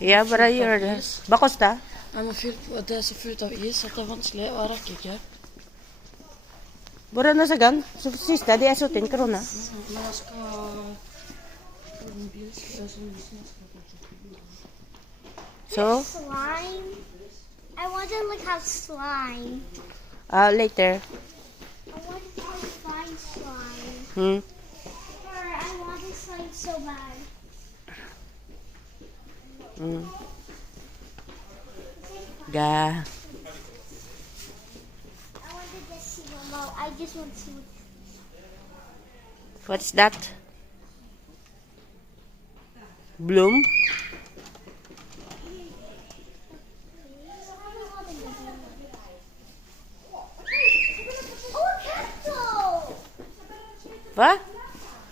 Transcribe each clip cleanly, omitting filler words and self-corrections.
Ja, bare gjør det. Hva koster? Det er så fullt av is at det er vanskelig, og jeg rekker ikke. Bare nasagan. Så siste, det er 17 kroner. Men jeg skal... So? Slime. I want to like have slime. Later. I want to try to find slime. Hmm. I want this slime so bad. Ga. I want to just see them out. I just want to see What's that? Bloom? Oh, cactus! What?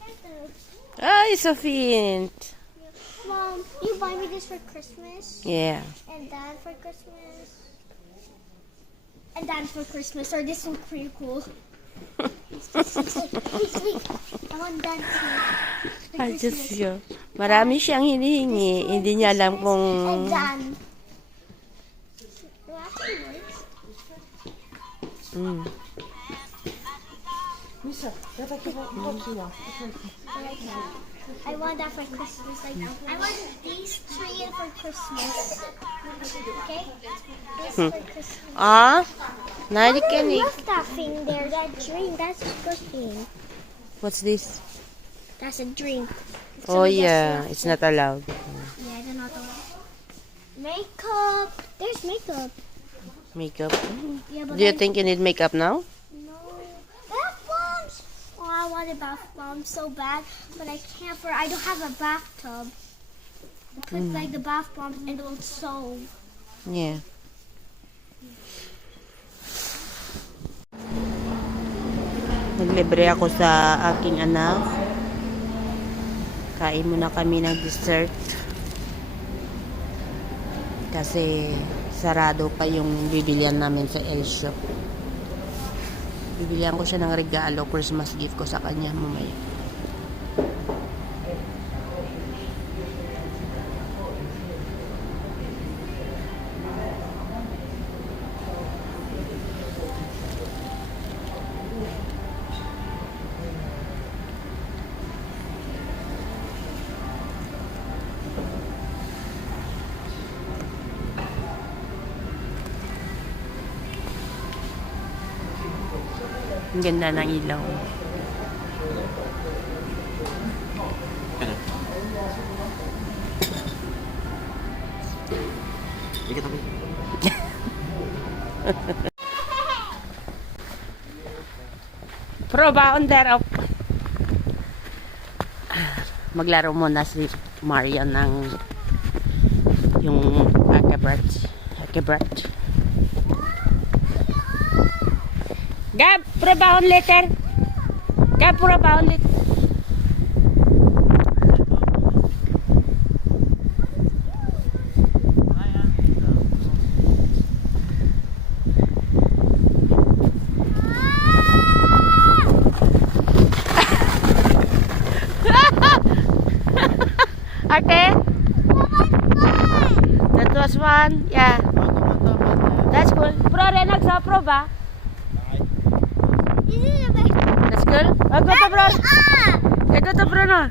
Cactus. Ay, so fint. Mom, you buy me this for Christmas? Yeah. And Dad for Christmas? And Dad for Christmas. Or this one's pretty cool. I want Dad to. Ay, Diyos yun. Marami siyang hinihingi. Hindi niya alam kung... And Dan. It actually works. I want that for Christmas. Like, I want these three for Christmas. Okay? This for Christmas. Narikinig. What's that thing there? That drink. That's a good thing. What's this? That's a drink. Oh, Somebody yeah. gets It's not allowed. Yeah, I don't know. Makeup. There's makeup. Makeup. Yeah, but Do you think you need makeup now? No. Bath bombs. Oh, I wanted bath bombs so bad, but I can't. For I don't have a bathtub. I put like the bath bombs in a little stove. Yeah. Naglibre ako sa aking anak. Kain muna kami ng dessert. Kasi sarado pa yung bibilian namin sa El-Shop. Bibilian ko siya ng regalo, Christmas gift ko sa kanya mamaya. Ang ganda ng ilaw. Proba on there up. Maglaro muna si Maria ng yung Akebrat. Gab, proba on later. Gab, proba on later. Ate? That was one. Yeah. That's cool. Pro, Renag sa proba. That's cool. Go to bro. Go to Bruno.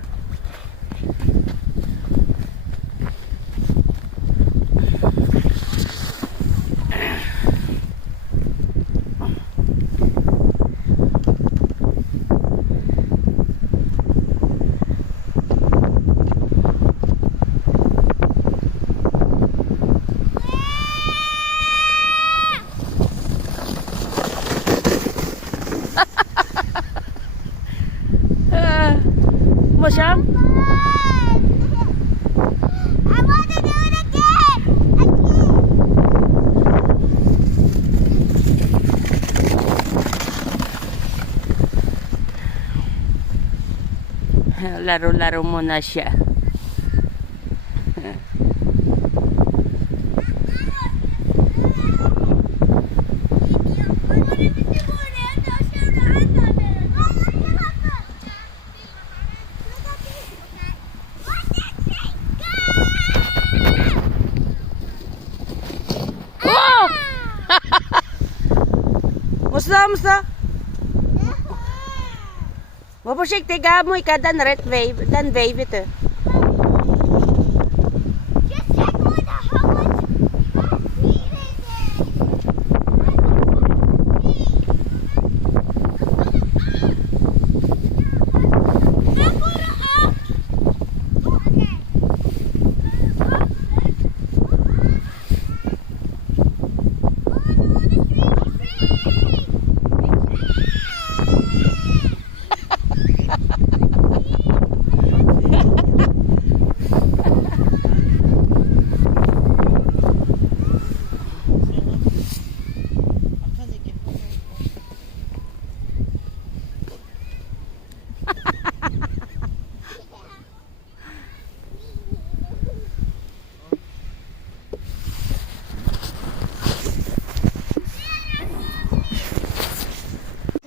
Mo siya? I want to do it again. Laro-laro muna siya. musta? Mabushik tiga mo ikadan red wave dan wave ito. Just check on the how much speed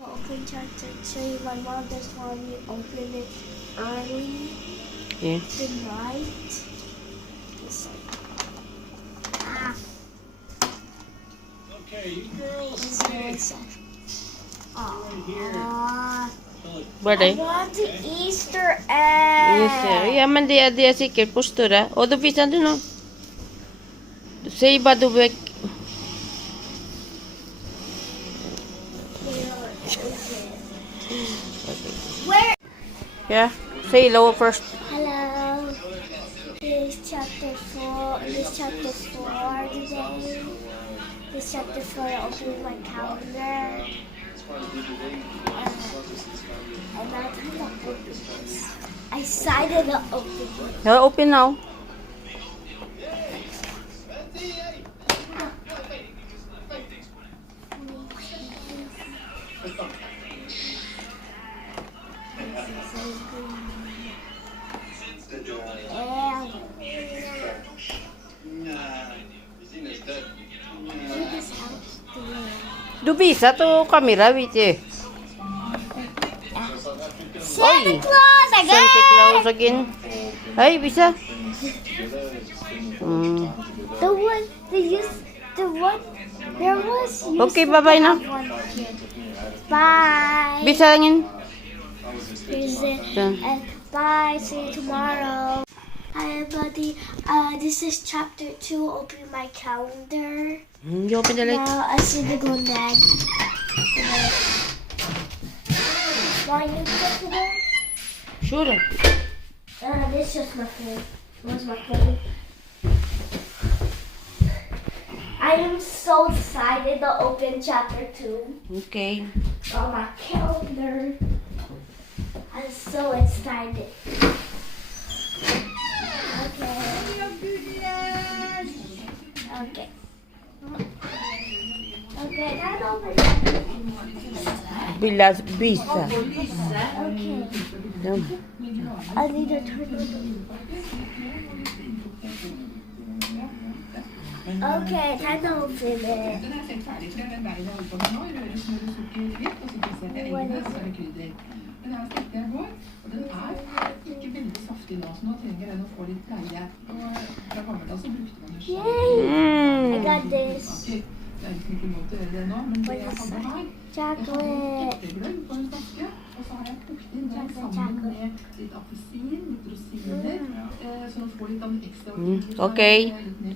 Open chapter 2. My mom just wanted me to open it early Yeah. tonight. It's like, Okay, you girls it's really sad. Aww. Bade. I want the Easter egg. Yes, sir. Ja, men det är säkert på större. Och då visar du nog. Säg bara du väck. Where? Yeah. Say hello first. Hello. This is chapter 4. This chapter 4 today. This chapter 4. I opened my calendar. And now time to open this. I decided to open it. Yeah, open now. Du visar to camera, vet du. Santa Claus again! Santa Claus again. Ay, bisa. Mm. The one, the one, there was. Okay, bye-bye now. Bye. Bisa ngin. Here's it. Done. And bye. See you tomorrow. Hi, everybody. This is chapter 2. Open my calendar. You open the light. Now I see the go next. Want you to go today? Sure. This is my phone. Where's my phone? I am so excited to open chapter 2 Okay. on my calendar. I'm so excited. Okay. Okay. Okay, that's over. Bilas bisa. Okay. Dam. I need to turn it on. Okay, time to open it. What is it? Den her stekte jeg i går, og den er ikke veldig saftig nå, så nå trenger den å få litt pleie. Og fra gammelt av så brukte man jo Yay! I Mm. got this. skjæresaker. Det er liksom ikke lov til å gjøre det nå, men det jeg hadde her, jeg tok Chocolate. ettergløgg på en flaske, og så har jeg kokt inn det sammen med litt appelsin, litt rosiner, så den får litt av den ekstra. Okay.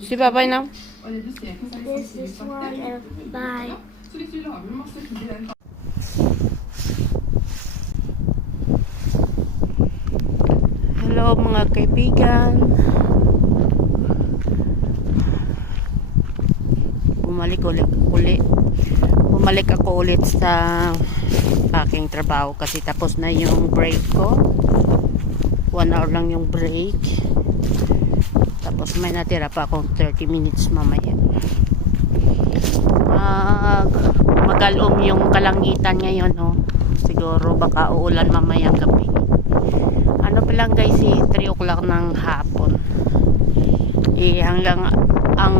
Si bye-bye now. Og redusert den, så er det This is one and bye. Så hvis du lager masse kutt i den Hello mga kaibigan. Bumalik ako ulit sa aking trabaho kasi tapos na yung break ko. 1 hour lang yung break. Tapos may natira pa akong 30 minutes mamaya. Magalom yung kalangitan ngayon, oh. Siguro baka uulan mamayang gabi. Ano pa lang guys, 3 o'clock ng hapon. Hanggang ang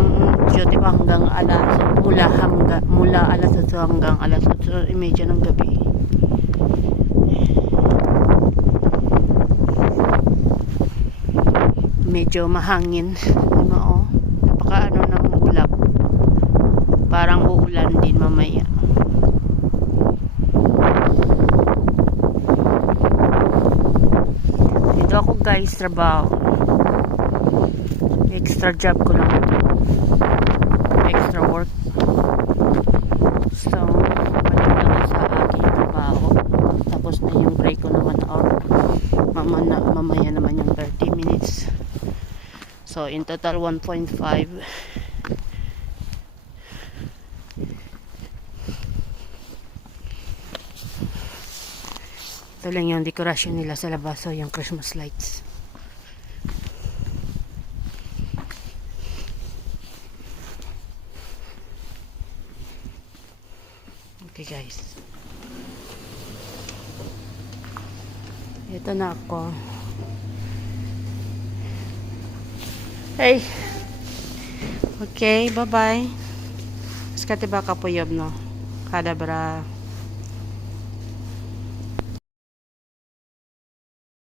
duty ko hanggang mula alas 8 hanggang alas 8:30 ng gabi. Medyo mahangin, diba, oh. Napaka ng ulap. Parang uulan din mamaya. day's trabaho. Extra job ko lang. Extra work. So, balik na sa aking trabaho. Tapos na yung break ko na 1 hour. Mamaya naman yung 30 minutes. So, in total 1.5. Ito lang yung dekorasyon nila sa labas. So, yung Christmas lights. Okay guys. Ito na ako. Hey. Okay, bye-bye. Skati baka po yob no. Kadabra.